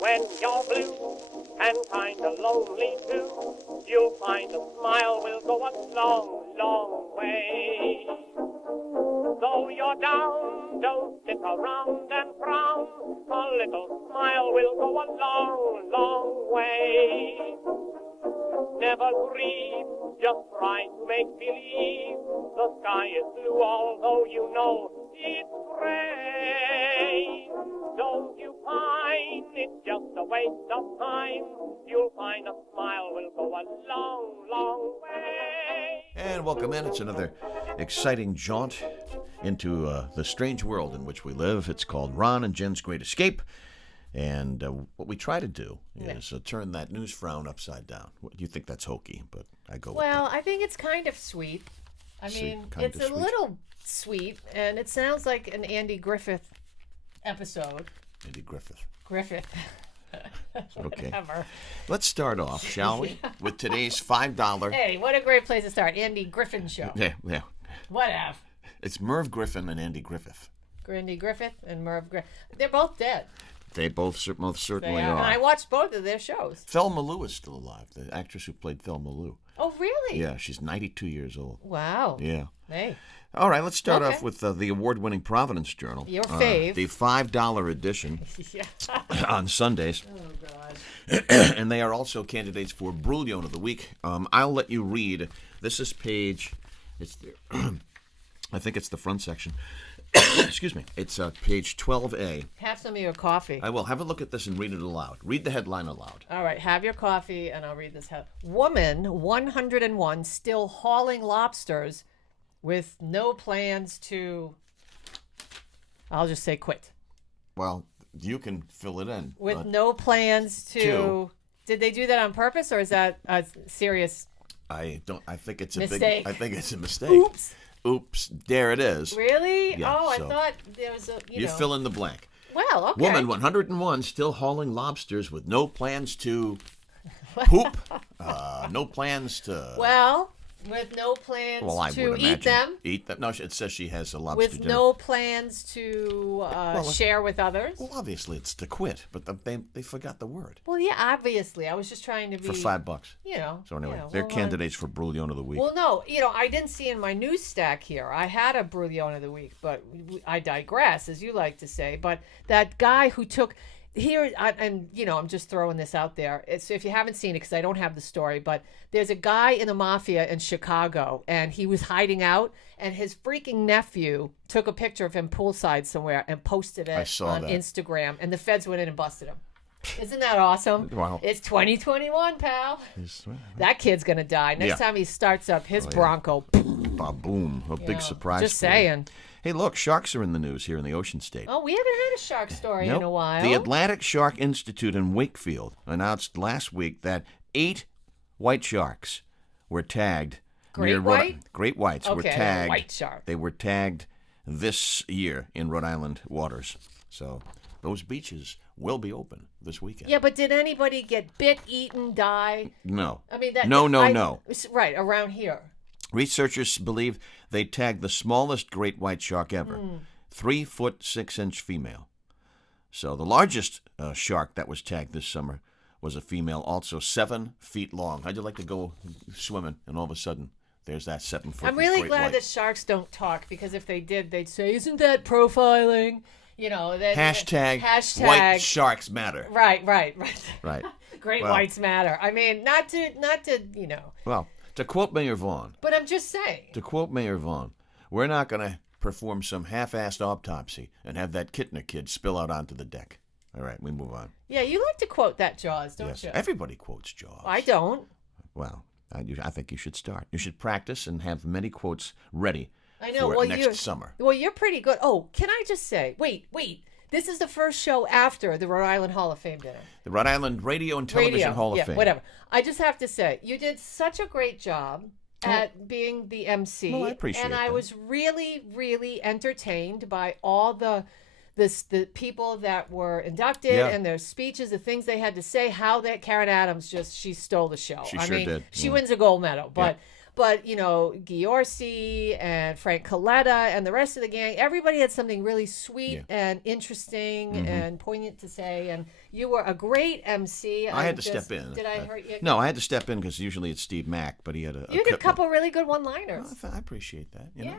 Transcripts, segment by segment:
When you're blue and kinda lonely too, you'll find a smile will go a long, long way. Though you're down, don't sit around and frown. A little smile will go a long, long way. Never grieve, just try to make believe the sky is blue, although you know it's gray. Don't you find it's just a waste of time? You'll find a smile will go a long, long way. And welcome in. It's another exciting jaunt into the strange world in which we live. It's called Ron and Jen's Great Escape. And what we try to do is turn that news frown upside down. You think that's hokey, but I go with that. I think it's kind of sweet. I mean, it's a sweet. little sweet, and it sounds like an Andy Griffith episode. Andy Griffith. Okay. Whatever. Let's start off, shall we, with today's $5. Hey, what a great place to start. Andy Griffin Show. Yeah. Whatever. It's Merv Griffin and Andy Griffith. Andy Griffith and Merv Griffith. They're both dead. They both certainly They are. And I watched both of their shows. Thelma Lou is still alive, the actress who played Thelma Lou. Oh, really? Yeah, she's 92 years old. Wow. Yeah. Hey. All right, let's start off with the award-winning Providence Journal. Your fave. The $5 edition on Sundays. Oh, God. And they are also candidates for Brouillon of the Week. I'll let you read. This is page, I think it's the front section. Excuse me. It's page 12A. Have some of your coffee. I will. Have a look at this and read it aloud. Read the headline aloud. All right, have your coffee, and I'll read this. Woman, 101, still hauling lobsters with no plans to, I'll just say quit. Well, you can fill it in. With no plans to. Did they do that on purpose, or is that a serious I think it's a mistake? I think it's a mistake. Oops, there it is. Really? Yeah, I so thought there was a, you fill in the blank. Well, okay. Woman, 101, still hauling lobsters with no plans to poop. No plans to. Well, with no plans to eat them. Eat them? No, it says she has a lobster With dinner. no plans to share with others. Well, obviously it's to quit, but they forgot the word. Well, yeah, obviously. I was just trying to be... For $5. You know. So anyway, you know, they're candidates for Brouillon of the Week. Well, no, I didn't see in my news stack here. I had a Brouillon of the Week, but I digress, as you like to say. But that guy who took... I'm just throwing this out there. So if you haven't seen it, because I don't have the story, but there's a guy in the mafia in Chicago, and he was hiding out, and his freaking nephew took a picture of him poolside somewhere and posted it on Instagram, and the feds went in and busted him. Isn't that awesome? Wow. It's 2021, pal. That kid's going to die. Next time he starts up his Bronco. Boom. A big surprise. Just saying. Hey, look, sharks are in the news here in the Ocean State. Oh, we haven't had a shark story in a while. The Atlantic Shark Institute in Wakefield announced last week that 8 white sharks were tagged. Great whites were tagged. White shark. They were tagged this year in Rhode Island waters. So those beaches will be open this weekend. Yeah, but did anybody get bit, eaten, die? No. I mean, no. Right, around here. Researchers believe they tagged the smallest great white shark ever, 3 foot 6 inch female. So the largest shark that was tagged this summer was a female, also 7 feet long. How'd you like to go swimming and all of a sudden there's that 7 foot? I'm really glad that sharks don't talk, because if they did, they'd say, "Isn't that profiling?" Hashtag white sharks matter. Right. Great whites matter. I mean, not to. Well. To quote Mayor Vaughn. But I'm just saying. To quote Mayor Vaughn, we're not going to perform some half-assed autopsy and have that Kittner kid spill out onto the deck. All right, we move on. Yeah, you like to quote that Jaws, don't you? Everybody quotes Jaws. I don't. Well, I think you should start. You should practice and have many quotes ready next summer. Well, you're pretty good. Oh, can I just say, wait. This is the first show after the Rhode Island Hall of Fame dinner. The Rhode Island Radio and Television Hall of Fame. Whatever. I just have to say, you did such a great job at being the MC. Well, I appreciate that. And I was really, really entertained by all the people that were inducted and their speeches, the things they had to say, how that Karen Adams she stole the show. She did. She wins a gold medal. But But, Giorgi and Frank Coletta and the rest of the gang, everybody had something really sweet and interesting and poignant to say. And you were a great MC. I had to step in. Did I hurt you? No, I had to step in because usually it's Steve Mack, but he had You did a couple really good one-liners. I appreciate that. You Yeah.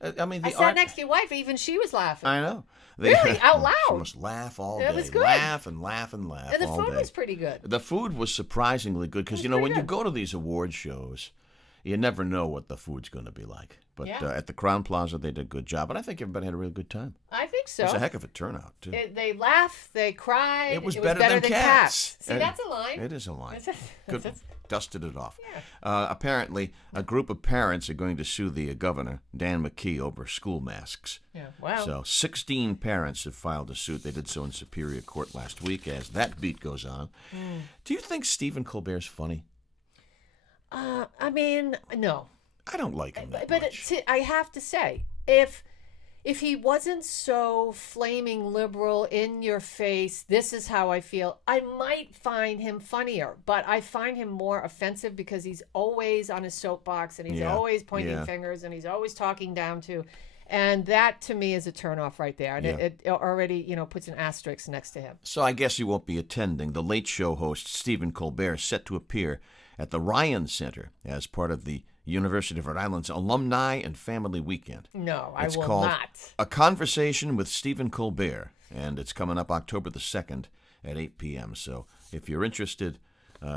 know? I mean, I sat next to your wife. Even she was laughing. I know. Really? Out loud? She must laugh all day. It was good. Laugh and laugh and laugh And the all food day. was pretty good. The food was surprisingly good because, when you go to these award shows, you never know what the food's going to be like. But at the Crown Plaza, they did a good job. And I think everybody had a really good time. I think so. It was a heck of a turnout, too. They laughed. They cried. It was better than Cats. See, that's a line. It is a line. Good. Good. Dusted it off. Yeah. Apparently, a group of parents are going to sue the governor, Dan McKee, over school masks. Yeah, wow. So 16 parents have filed a suit. They did so in Superior Court last week as that beat goes on. Do you think Stephen Colbert's funny? I mean, no. I don't like him that but much. I have to say, if he wasn't so flaming liberal, in your face, this is how I feel, I might find him funnier. But I find him more offensive because he's always on his soapbox and he's always pointing fingers and he's always talking down to. And that, to me, is a turnoff right there. And it already, puts an asterisk next to him. So I guess he won't be attending. The Late Show host, Stephen Colbert, is set to appear at the Ryan Center as part of the University of Rhode Island's Alumni and Family Weekend. No, It's I will called not. A Conversation with Stephen Colbert, and it's coming up October the 2nd at 8 p.m. So if you're interested,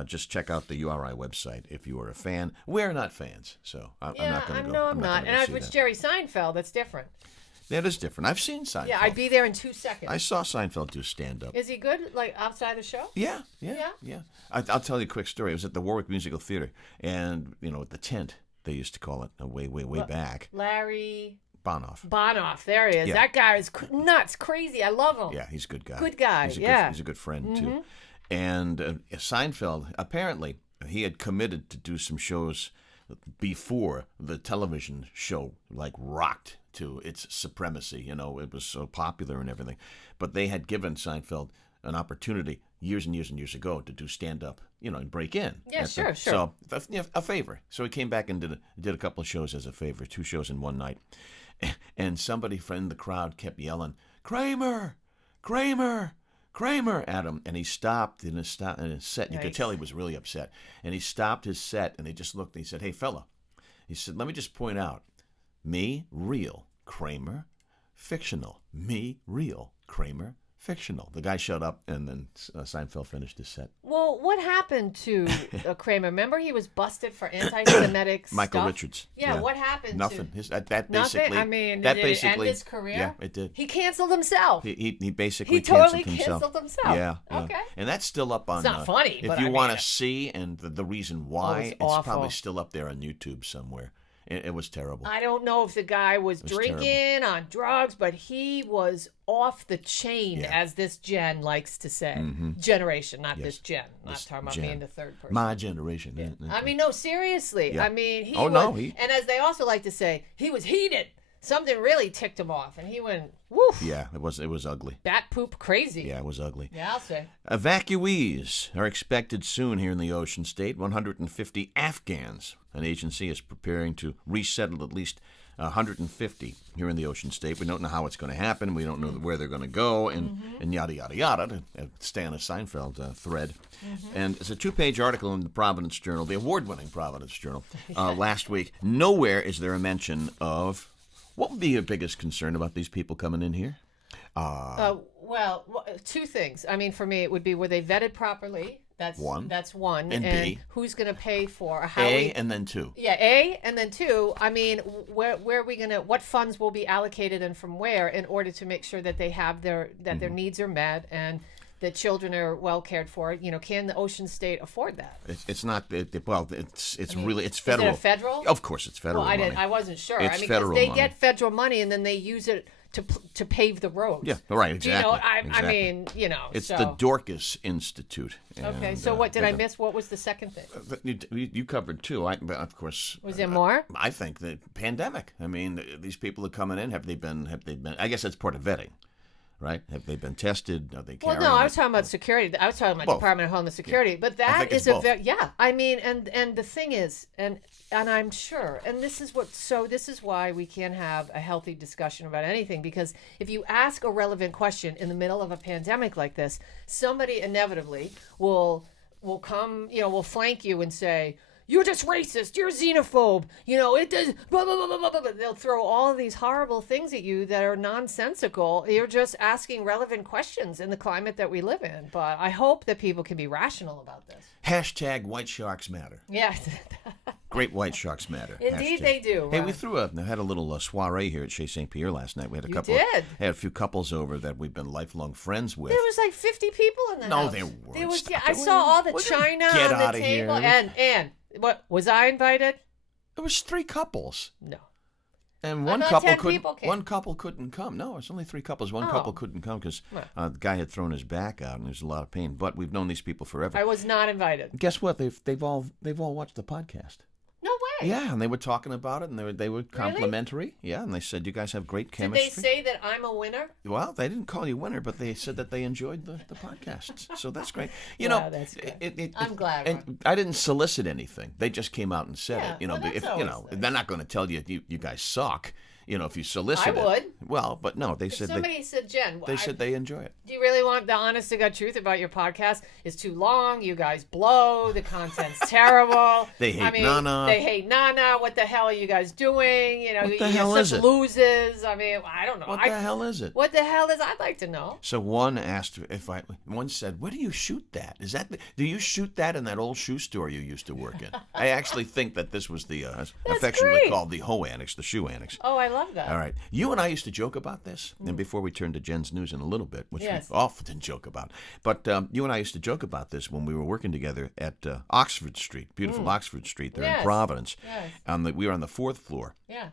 just check out the URI website if you are a fan. We're not fans, so I'm not going to go. No, I'm not. And see with that. Jerry Seinfeld, that's different. That is different. I've seen Seinfeld. Yeah, I'd be there in 2 seconds. I saw Seinfeld do stand-up. Is he good, like, outside the show? Yeah. I'll tell you a quick story. It was at the Warwick Musical Theater, and, at the tent, they used to call it way back. Larry Bonoff. There he is. Yeah. That guy is nuts, crazy. I love him. Yeah, he's a good guy. Good guy, He's a good friend, too. And Seinfeld, apparently, he had committed to do some shows before the television show, rocked to its supremacy. It was so popular and everything. But they had given Seinfeld an opportunity years and years and years ago to do stand-up, and break in. Yeah, sure. So, a favor. So he came back and did a couple of shows as a favor, 2 shows in one night. And somebody from the crowd kept yelling, "Kramer! Kramer! Kramer!" at him. And he stopped in his set. You could tell he was really upset. And he stopped his set, and he just looked, and he said, "Hey, fella," he said, "let me just point out, me, real, Kramer, fictional. Me, real, Kramer, fictional." The guy shut up, and then Seinfeld finished his set. Well, what happened to Kramer? Remember, he was busted for anti-Semitic stuff? Michael Richards. Yeah, what happened? Nothing. That Nothing? basically. I mean, that did basically, it end his career? Yeah, it did. He canceled himself. He basically He totally canceled canceled himself. Yeah. Okay. And that's still up on. It's not funny, if but you I want mean, to see and the reason why, it's it's awful. probably still up there on YouTube somewhere. It was terrible. I don't know if the guy was was drinking, on drugs, but he was off the chain, Yeah. as this Jen likes to say. Generation, not this Jen. Not This talking about Jen. me in the third person. My generation. I mean, no, seriously. Yeah. I mean, he Oh, was, no, he- and as they also like to say, he was heated. Something really ticked him off, and he went, woof, Yeah, it was ugly. bat poop crazy. Yeah, it was ugly. Yeah, I'll say. Evacuees are expected soon here in the Ocean State. 150 Afghans. An agency is preparing to resettle at least 150 here in the Ocean State. We don't know how it's going to happen. We don't know where they're going to go, and yada, yada, yada, to stay on a Seinfeld thread. And it's a 2-page article in the Providence Journal, the award-winning Providence Journal, last week. Nowhere is there a mention of what would be your biggest concern about these people coming in here? Well, 2 things. I mean, for me, it would be, were they vetted properly? That's One. That's one. And B. Who's going to pay for how A, and then 2. Yeah, A, and then 2. I mean, where are we gonna? What funds will be allocated and from where in order to make sure that they have their needs are met and that children are well cared for? Can the Ocean State afford that? It's not. It's really Is federal. it a federal? Of course, it's federal Well, money. I wasn't sure. It's I mean, federal they money. get federal money and then they use it to pave the roads. Yeah, right. Exactly. I exactly. mean, It's so. the Dorcas Institute. Okay, and, so what did I they're miss? What was the second thing? You covered 2. Of course. Was there more? I think the pandemic. I mean, these people are coming in. Have they been? I guess that's part of vetting, right? Have they been tested? Are they Well, carrying no, I was it? talking about security. I was talking about Both. Department of Homeland Security. But I that think it's is a both. very I mean, and the thing is, and I'm sure, and this is why we can't have a healthy discussion about anything, because if you ask a relevant question in the middle of a pandemic like this, somebody inevitably will come, will flank you and say, "You're just racist. You're xenophobe. It does blah, blah, blah, blah, blah, blah." They'll throw all of these horrible things at you that are nonsensical. You're just asking relevant questions in the climate that we live in. But I hope that people can be rational about this. Hashtag White Sharks Matter. Yeah. Great White Sharks Matter. Indeed Hashtag. they do. Hey, we had a little soiree here at Chez St. Pierre last night. We had a couple. did? Had a few couples over that we've been lifelong friends with. There was like 50 people in the No, house. there weren't. There was, Stop I it. saw all the Will you china get on the outta table. here? And what, was I invited? It was 3 couples. No. And I one thought couple 10 couldn't. people came. One couple couldn't come. No, it's only 3 couples. One Oh. couple couldn't come because Well. the guy had thrown his back out and there was a lot of pain. But we've known these people forever. I was not invited. Guess what? They've all watched the podcast. No way. Yeah, and they were talking about it, and they were complimentary. Yeah, and they said you guys have great Did chemistry. they say that I'm a winner? Well, they didn't call you winner, but they said that they enjoyed the podcasts. So that's great. Wow, that's great. I'm glad, Ron. And I didn't solicit anything. They just came out and said Yeah, it. well, that's if always nice. they're not going to tell you you guys suck. If you solicit I would. Well, but no, they If said somebody said, "Jen, they said they enjoy it. do you really want the honest to God truth about your podcast? It's too long. You guys blow. The content's terrible. They hate I mean, Nana. They hate Nana. What the hell are you guys doing? What the you're hell such is it? losers. I mean, I don't know. What the hell is it? What the hell is? I'd like to know. So one asked one said, "Where do you shoot that? Do you shoot that in that old shoe store you used to work in?" I actually think that this was the affectionately great. called the hoe annex, the shoe annex. Oh, I love that. All right. You and I used to joke about this, and before we turn to Jen's news in a little bit, which Yes. we often joke about, but you and I used to joke about this when we were working together at Oxford Street, beautiful Oxford Street there in Yes. Providence. Yes. We were on the 4th floor. Yeah.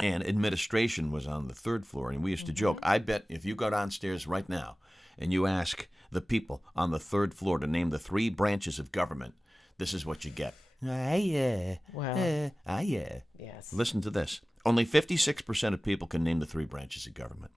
And administration was on the 3rd floor, and we used to joke. I bet if you go downstairs right now and you ask the people on the 3rd floor to name the 3 branches of government, this is what you get. Yeah. Well. Yeah. Yes. Listen to this. Only 56% of people can name the 3 branches of government.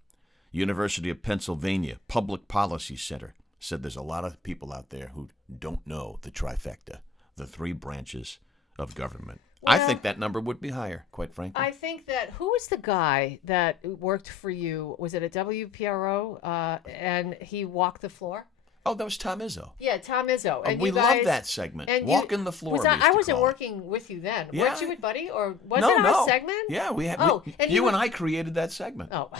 University of Pennsylvania Public Policy Center said there's a lot of people out there who don't know the trifecta, the 3 branches of government. I Well, think that number would be higher, quite frankly. I think that who was the guy that worked for you? Was it at WPRO? And he walked the floor. Oh, that was Tom Izzo. Yeah, Tom Izzo. And We you love guys, that segment. and Walking the floor. we used I to wasn't call it. working with you then. Yeah. Weren't you with Buddy, or was No, it our no. segment? Yeah, we had. Oh, and you you and were- I created that segment. Oh,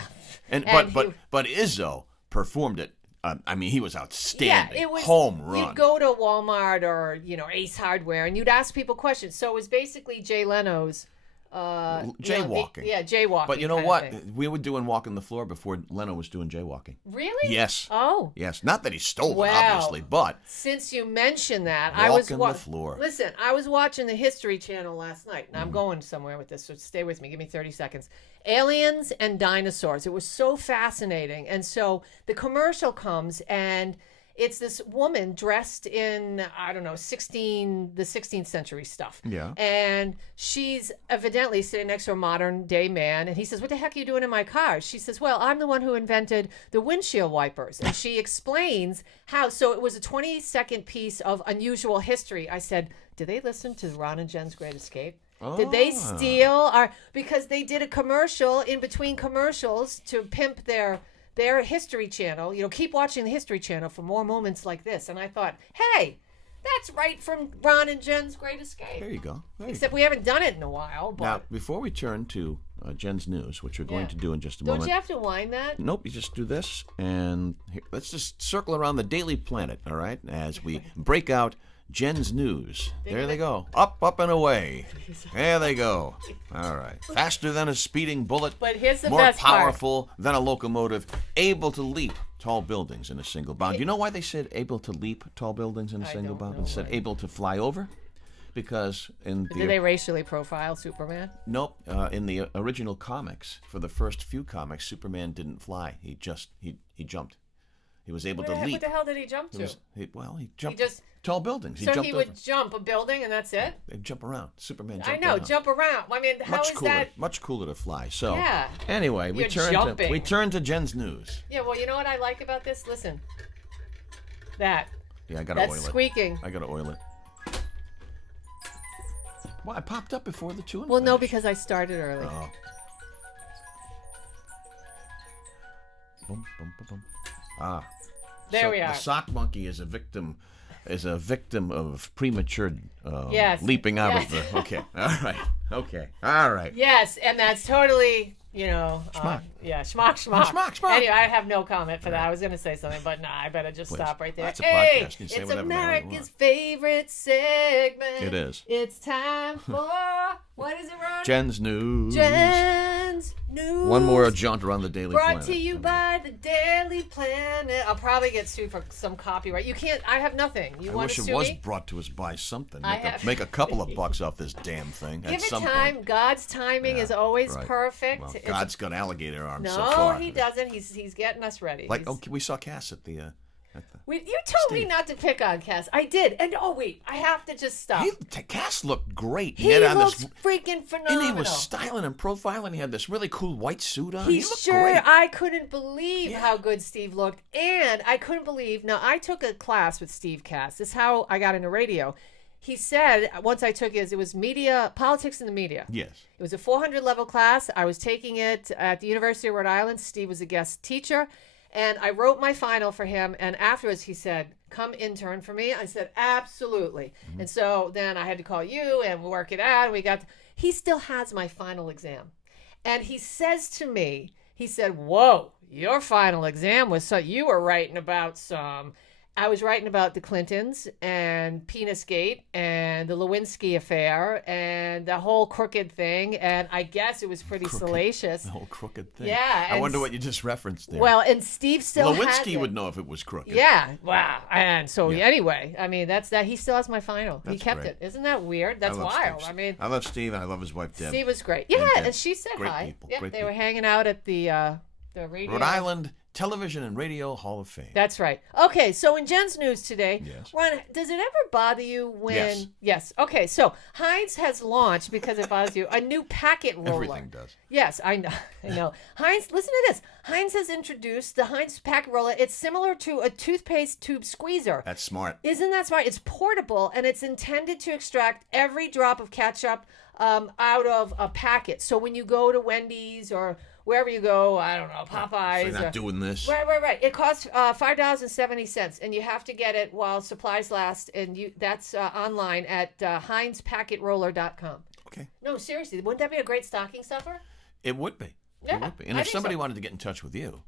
But Izzo performed it. I mean, he was outstanding. Yeah, it was home run. You'd go to Walmart or Ace Hardware, and you'd ask people questions. So it was basically Jay Leno's jaywalking. jaywalking. But you know kind of what? thing. We were doing walking the floor before Leno was doing jaywalking. Really? Yes. Oh. Yes. Not that he stole it, Wow. obviously, but Since you mentioned that, I was Walking the floor. Listen, I was watching the History Channel last night, and I'm going somewhere with this, so stay with me. Give me 30 seconds. Aliens and dinosaurs. It was so fascinating. And so the commercial comes, and it's this woman dressed in, I don't know, the 16th century stuff. Yeah. And she's evidently sitting next to a modern day man. And he says, "What the heck are you doing in my car?" She says, "Well, I'm the one who invented the windshield wipers." And she explains how. So it was a 20-second piece of unusual history. I said, "Did they listen to Ron and Jen's Great Escape? Did they steal our?" Because they did a commercial in between commercials to pimp their History Channel, keep watching the History Channel for more moments like this. And I thought, hey, that's right from Ron and Jen's Great Escape. there you go. There you Except we haven't done it in a while. go. Now, But before we turn to Jen's news, which we're going Yeah. to do in just a don't moment. you have to wind that? Nope, you just do this, and here, let's just circle around the Daily Planet, all right, as we break out Jen's news. There they go. Up, up, and away. There they go. All right. Faster than a speeding bullet. But here's the more best part. powerful than a locomotive. Able to leap tall buildings in a single bound. Do you know why they said able to leap tall buildings in a I single don't bound know instead why. able to fly over? Because in the Did they racially profile Superman? Nope. In the original comics, for the first few comics, Superman didn't fly. He jumped. He was able What to leap. the hell did he jump to? He jumped just- tall buildings. So jumped he over. would jump a building and that's it? They'd jump around. Superman jumped I know, around. jump around. I mean, how Much is cooler, that? much cooler to fly. So Yeah. anyway, we You're turn jumping. to Jen's news. Yeah, well, you know what I like about this? Listen. That. Yeah, I gotta That's oil squeaking. it. I gotta oil it. Well, I popped up before the tune. Well, no, finished. because I started early. Oh. Boom, boom, boom, boom. Ah. There we are. The sock monkey is a victim of premature Yes. leaping out Yes. of the. Okay. All right. Okay. All right. Yes, and that's totally, Schmuck. yeah, schmuck. Schmuck. Anyway, I have no comment for that. I was going to say something, but no, I better just Please. stop right there. That's a Hey, podcast. You can say it's whatever the hell you America's want. favorite segment. It is. It's time for, what is it, Ron? Jen's news. Jen's News. One more jaunt around the Daily Brought Planet. to you by the Daily Planet. I'll probably get sued for some copyright. You can't, I have nothing. You I want wish to it sue was me? brought to us by something. I have- Make a couple of bucks off this damn thing Give at it some time. point. God's timing Yeah, is always right. perfect. Well, It's- God's got alligator arms no, so far. he doesn't. He's getting us ready. Like, He's- okay, we saw Cass at the. You told me Steve. not to pick on Cass. I did. And oh wait, I have to just stop. Cass looked great. He had on looks this, freaking phenomenal. and he was styling and profiling. He had this really cool white suit on. He He looked sure. great. I couldn't believe Yeah. how good Steve looked, and I couldn't believe. Now I took a class with Steve Cass. This is how I got into radio. He said once I took it was media politics in the media. Yes. It was a 400 level class. I was taking it at the University of Rhode Island. Steve was a guest teacher. And I wrote my final for him. And afterwards he said, come intern for me. I said, absolutely. Mm-hmm. And so then I had to call you and work it out. He still has my final exam. And he says to me, he said, whoa, your final exam was you were writing about I was writing about the Clintons and Penisgate and the Lewinsky affair and the whole crooked thing. And I guess it was pretty salacious. The whole crooked thing. Yeah. I and wonder what you just referenced there. Well, and Steve still has Lewinsky it. would know if it was crooked. Yeah. Wow. And so Yeah. anyway, I mean, that's that. He still has my final. He That's kept great. it. Isn't that weird? That's I love wild. Steve. I mean, I love Steve and I love his wife Deb. Steve was great. Yeah, Deb. and she said Great hi. people, Yeah, great they were people. hanging out at the radio. Rhode Island Television and Radio Hall of Fame. That's right. Okay, so in Jen's news today, Yes. Ron, does it ever bother you when? Yes. Okay, so Heinz has launched, because it bothers you, a new packet roller. Everything does. Yes, I know. I know. Heinz, listen to this. Heinz has introduced the Heinz packet roller. It's similar to a toothpaste tube squeezer. That's smart. Isn't that smart? It's portable, and it's intended to extract every drop of ketchup out of a packet. So when you go to Wendy's or wherever you go, I don't know, So Popeyes. you're not doing this. Right. It costs $5.70, and you have to get it while supplies last. And that's online at HeinzPacketRoller.com. Okay. No, seriously, wouldn't that be a great stocking stuffer? It would be. Yeah, It would be. And I if think somebody so. wanted to get in touch with you,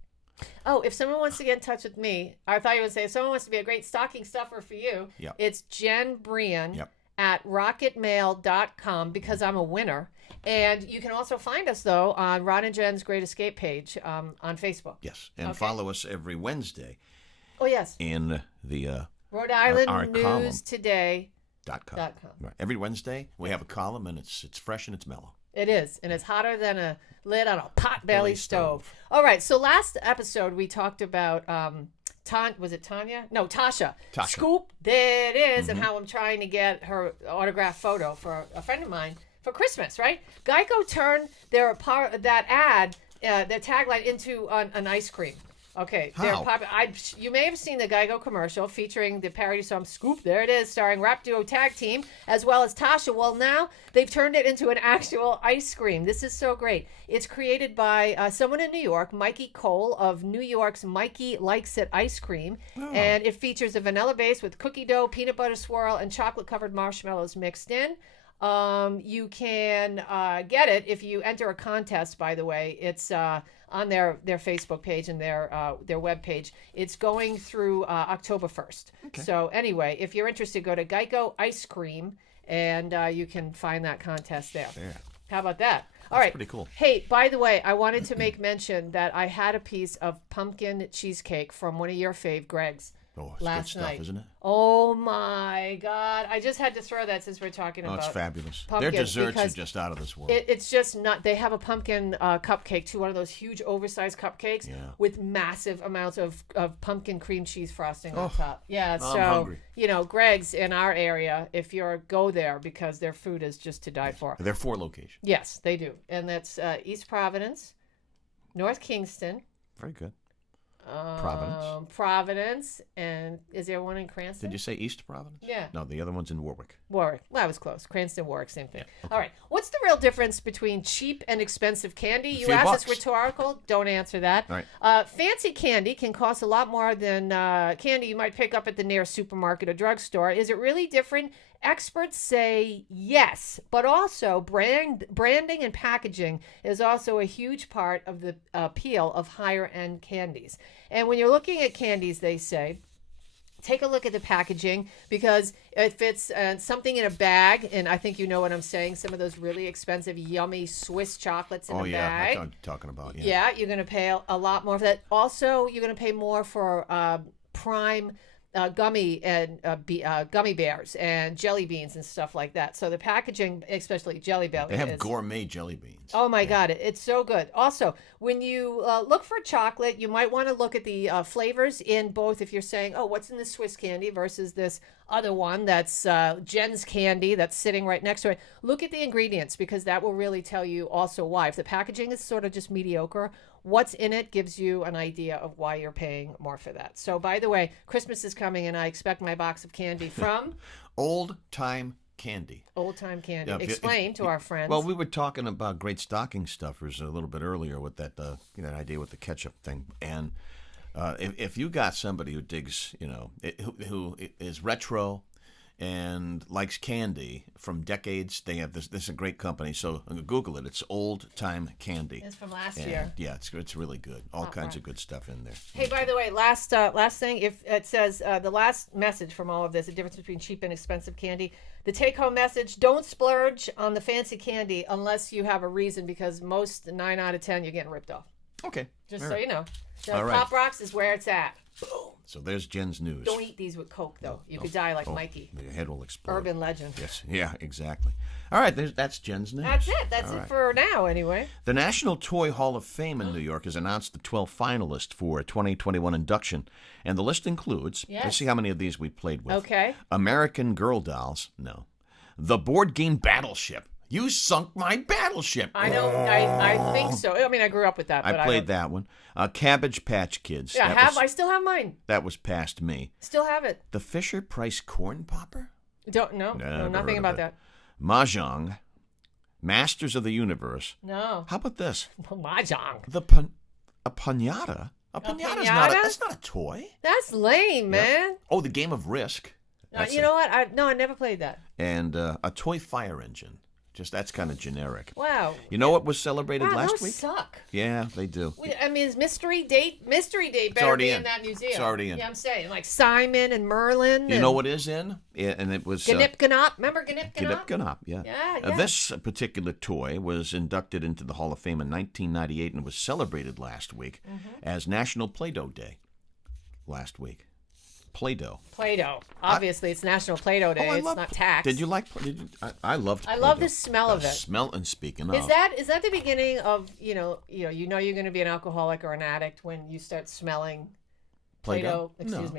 Oh, if someone wants to get in touch with me, I thought you would say if someone wants to be a great stocking stuffer for you, Yep. it's Jen Brien Yep. at rocketmail.com, because I'm a winner. And you can also find us, though, on Ron and Jen's Great Escape page on Facebook. yes, and Okay. follow us every Wednesday Oh, yes. in the Rhode Island our column. News Today. .com. .com. Right. Every Wednesday we have a column and it's fresh and it's mellow. It is, and it's hotter than a lid on a pot belly Belly stove. stove. All right, so last episode we talked about was it Tanya? No, Tasha. Tasha. Scoop, there it is, and how I'm trying to get her autographed photo for a friend of mine for Christmas, right? Geico turned their that ad, their tagline into an ice cream. Okay, How? you may have seen the Geico commercial featuring the parody song "Scoop." There it is, starring rap duo Tag Team as well as Tasha. Well, now they've turned it into an actual ice cream. This is so great. It's created by someone in New York, Mikey Cole of New York's Mikey Likes It Ice Cream, and it features a vanilla base with cookie dough, peanut butter swirl, and chocolate-covered marshmallows mixed in. You can get it if you enter a contest. By the way, it's on their Facebook page and their web page. It's going through October 1st. Okay. So anyway, if you're interested, go to Geico Ice Cream, and you can find that contest there. There. How about that? All right. pretty cool. Hey, by the way, I wanted to make mention that I had a piece of pumpkin cheesecake from one of your fave, Greg's. Oh, it's last good stuff, night. isn't it? Oh my God! I just had to throw that since we're talking Oh, about. it's fabulous. Pumpkin, Their desserts are because just out of this world. it's just not. They have a pumpkin cupcake too, one of those huge oversized cupcakes with massive amounts of pumpkin cream cheese frosting on top. Yeah, I'm so hungry. Greg's in our area. If you're go there because their food is just to die for. There are 4 locations. Yes, they do, and that's East Providence, North Kingston. Very good. Providence, and is there one in Cranston? Did you say East Providence? Yeah. No, the other one's in Warwick. Warwick. Well, I was close. Cranston, Warwick, same thing. Yeah, okay. All right. What's the real difference between cheap and expensive candy? You few asked bucks. us rhetorical. Don't answer that. All right. Fancy candy can cost a lot more than candy you might pick up at the near supermarket or drugstore. Is it really different? Experts say yes, but also branding and packaging is also a huge part of the appeal of higher end candies. And when you're looking at candies, they say, take a look at the packaging because if it's something in a bag, and I think you know what I'm saying, some of those really expensive, yummy Swiss chocolates in a bag. That's what I'm talking about. Yeah, you're going to pay a lot more for that. Also, you're going to pay more for prime gummy and gummy bears and jelly beans and stuff like that. So the packaging, especially jelly belly, They have gourmet jelly beans. Oh my God, it's so good. Also, when you look for chocolate, you might want to look at the flavors in both. If you're saying, oh, what's in the Swiss candy versus this other one that's Jen's candy that's sitting right next to it, look at the ingredients because that will really tell you also why. If the packaging is sort of just mediocre, what's in it gives you an idea of why you're paying more for that. So, by the way, Christmas is coming and I expect my box of candy from Old Time Candy. Old Time Candy. Yeah, Explain to our friends. Well, we were talking about great stocking stuffers a little bit earlier with that that idea with the ketchup thing. And if you got somebody who digs, who is retro and likes candy from decades, they have this. This is a great company. So Google it. It's Old Time Candy. It's from last year. Yeah, it's really good. All kinds of good stuff in there. Hey, by the way, last thing. If it says the last message from all of this, the difference between cheap and expensive candy. The take-home message: don't splurge on the fancy candy unless you have a reason, because most 9 out of 10 you're getting ripped off. Okay. Just All so right. you know. The All right. Pop Rocks is where it's at. Boom. So there's Jen's news. Don't eat these with Coke, though. You could die like Mikey. Your head will explode. Urban legend. Yes. Yeah, exactly. All right, that's Jen's news. That's it. That's All it right. for now, anyway. The National Toy Hall of Fame in New York has announced the 12 finalists for a 2021 induction. And the list includes, let's see how many of these we played with. Okay. American Girl Dolls, no. The board game Battleship. You sunk my battleship. I know. I think so. I mean, I grew up with that. But I played that one. Cabbage Patch Kids. Yeah, I still have mine. That was past me. Still have it. The Fisher Price Corn Popper? No, Never nothing heard about of that. it. Mahjong. Masters of the Universe. No. How about this? Mahjong. A pinata? A pinata's pinata? that's not a toy. That's lame, man. Oh, the game of Risk. That's You know what? I never played that. And a toy fire engine. Just that's kind of generic. Wow. You know what was celebrated last those week? suck. Yeah, they do. I mean, is Mystery Date better already be in. in that museum? It's already in. Yeah, I'm saying. Like Simon and Merlin. You know what is in? Yeah, and it was Gnip Gnop. Remember Gnip Gnop? Gnip, yeah. Yeah. This particular toy was inducted into the Hall of Fame in 1998 and was celebrated last week as National Play-Doh Day. Last week. Play-Doh. Play-Doh. Obviously, it's National Play-Doh Day. It's not tax. Did you like? I loved. I Play-Doh. love the smell of it. Smell and speaking Is of. that the beginning of you're going to be an alcoholic or an addict when you start smelling Play-Doh,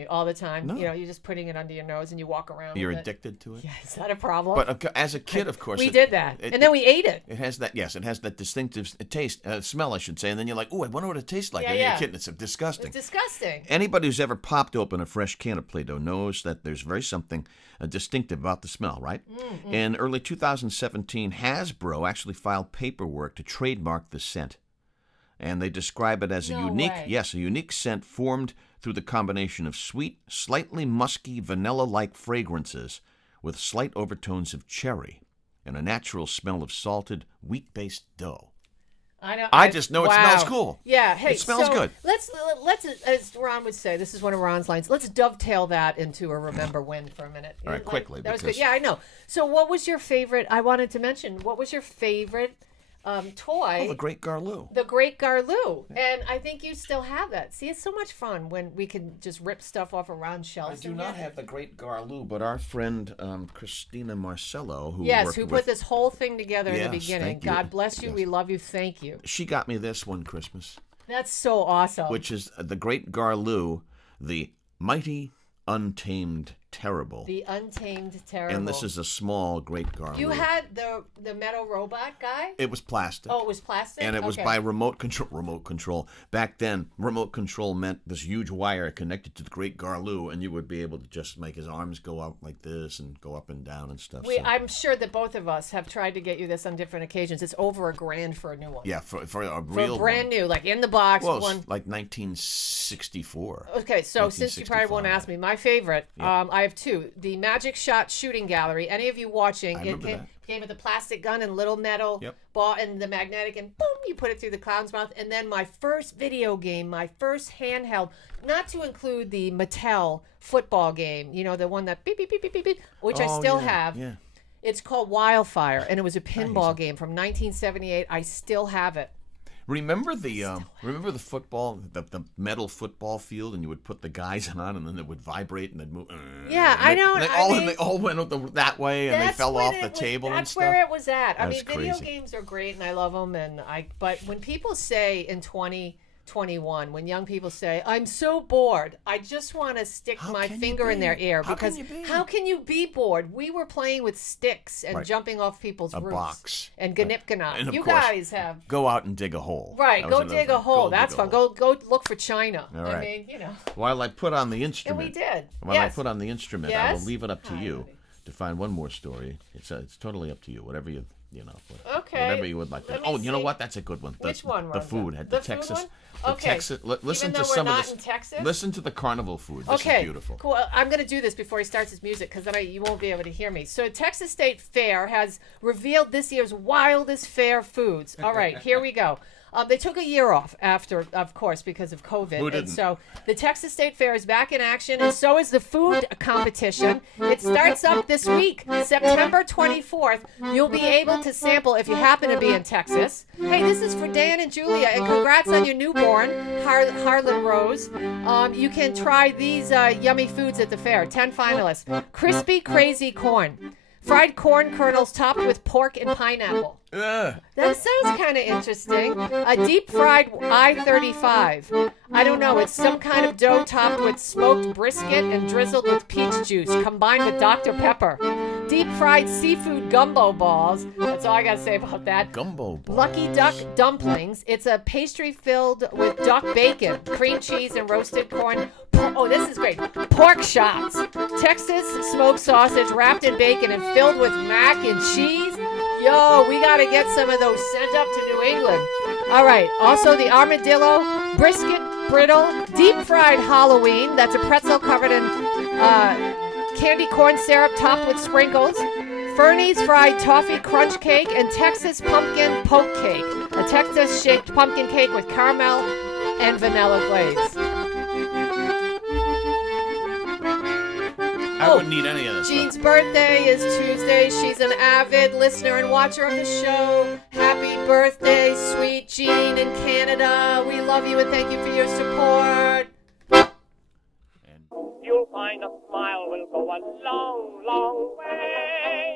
all the time? No. You're just putting it under your nose and you walk around You're with it. addicted to it. Yeah, is that a problem? But as a kid, of course, we did that, and then we ate it. It has that. Yes, it has that distinctive taste, smell, I should say. And then you're like, oh, I wonder what it tastes like. Yeah, And you're yeah. a kid, and it's disgusting. It's disgusting. Anybody who's ever popped open a fresh can of Play-Doh knows that there's very something distinctive about the smell, right? Mm-hmm. In early 2017, Hasbro actually filed paperwork to trademark the scent. And they describe it as a unique scent formed through the combination of sweet, slightly musky, vanilla-like fragrances with slight overtones of cherry and a natural smell of salted, wheat-based dough. I just know it smells cool. Yeah, hey, it smells good. Let's, as Ron would say, this is one of Ron's lines. Let's dovetail that into a remember when for a minute. All right, quickly. That was good. Yeah, I know. So, what was your favorite? I wanted to mention. What was your favorite toy. Oh, the Great Garloo. The Great Garloo. And I think you still have that. See, it's so much fun when we can just rip stuff off around I shelves. do not have the Great Garloo, but our friend Christina Marcello, who who put this whole thing together in the Yes, beginning. thank you. God bless you. Yes. We love you. Thank you. she got me this one Christmas, That's so awesome. which is the Great Garloo, the Mighty Untamed Terrible. The Untamed Terrible. And this is a small Great Garloo. You had the metal robot guy? It was plastic. Oh, it was plastic? And it was Okay. by remote control. Remote control. Back then, remote control meant this huge wire connected to the Great Garloo, and you would be able to just make his arms go out like this and go up and down and stuff. So- I'm sure that both of us have tried to get you this on different occasions. It's over $1,000 for a new one. yeah, for a For real brand one. new, like in the box. Well, one. it's like 1964. Okay, so since you probably won't 1965. ask me, my favorite, I have two. The Magic Shot Shooting Gallery. Any of you watching, I it remember that. came with the plastic gun and little metal Yep. ball and the magnetic, and boom, you put it through the clown's mouth. And then my first video game, my first handheld, not to include the Mattel football game, you know, the one that beep, beep, beep, beep, beep, beep, which I Oh, still yeah, have. Yeah. It's called Wildfire, and it was a pinball game from 1978. I still have it. Remember the football, the metal football field, and you would put the guys on, and then it would vibrate and they'd move. Yeah, and I know. They all went that way, and they That's fell when off it the was- table and That's stuff. where it was at. I That's mean, video crazy. games are great, and I love them. But when people say in 2021, when young people say, "I'm so bored," I just want to stick How my can you finger in be? their ear How can because you be? how can you be bored? We were playing with sticks and Right. jumping off people's A roofs box. and ganip-ganop. And of You course, guys have. Go out and dig a hole. Right, That go was dig another a hole. Go That's dig a fun. hole. Go look for China. All I right. mean, you know. While I put on the And instrument, we did. while Yes. I put on the instrument, I will Yes? leave it up to Hi, you honey. to find one more story. It's totally up to you. Whatever you know. Okay. Whatever you would like to. Let me Oh, you know see. what? That's a good one. Which one, The Rhonda? food had The the food Texas. one? The Okay. Texas. Listen Even though to we're some not of this. in Texas? Listen to the carnival food. This Okay, is beautiful. cool. I'm going to do this before he starts his music because then you won't be able to hear me. So, Texas State Fair has revealed this year's wildest fair foods. All right, here we go. They took a year off after, of course, because of COVID. Who And didn't? so the Texas State Fair is back in action, and so is the food competition. It starts up this week, September 24th. You'll be able to sample if you happen to be in Texas. Hey, this is for Dan and Julia, and congrats on your newborn, Harlan Rose. You can try these yummy foods at the fair. 10 finalists. Crispy Crazy Corn. Fried corn kernels topped with pork and pineapple. Ugh. That sounds kind of interesting. A deep fried I-35. I don't know. It's some kind of dough topped with smoked brisket and drizzled with peach juice, combined with Dr. Pepper. Deep fried seafood gumbo balls. That's all I got to say about that. Gumbo ball. Lucky Duck dumplings. It's a pastry filled with duck bacon, cream cheese, and roasted corn. Oh, this is great. Pork chops. Texas smoked sausage wrapped in bacon and filled with mac and cheese. Yo, we got to get some of those sent up to New England. All right. Also, the armadillo, brisket, brittle, deep fried Halloween. That's a pretzel covered in candy corn syrup topped with sprinkles. Fernie's fried toffee crunch cake and Texas pumpkin poke cake. A Texas shaped pumpkin cake with caramel and vanilla glaze. I wouldn't eat any of this. Jean's birthday is Tuesday. She's an avid listener and watcher of the show. Happy birthday, sweet Jean in Canada. We love you and thank you for your support. You'll find a smile will go a long, long way.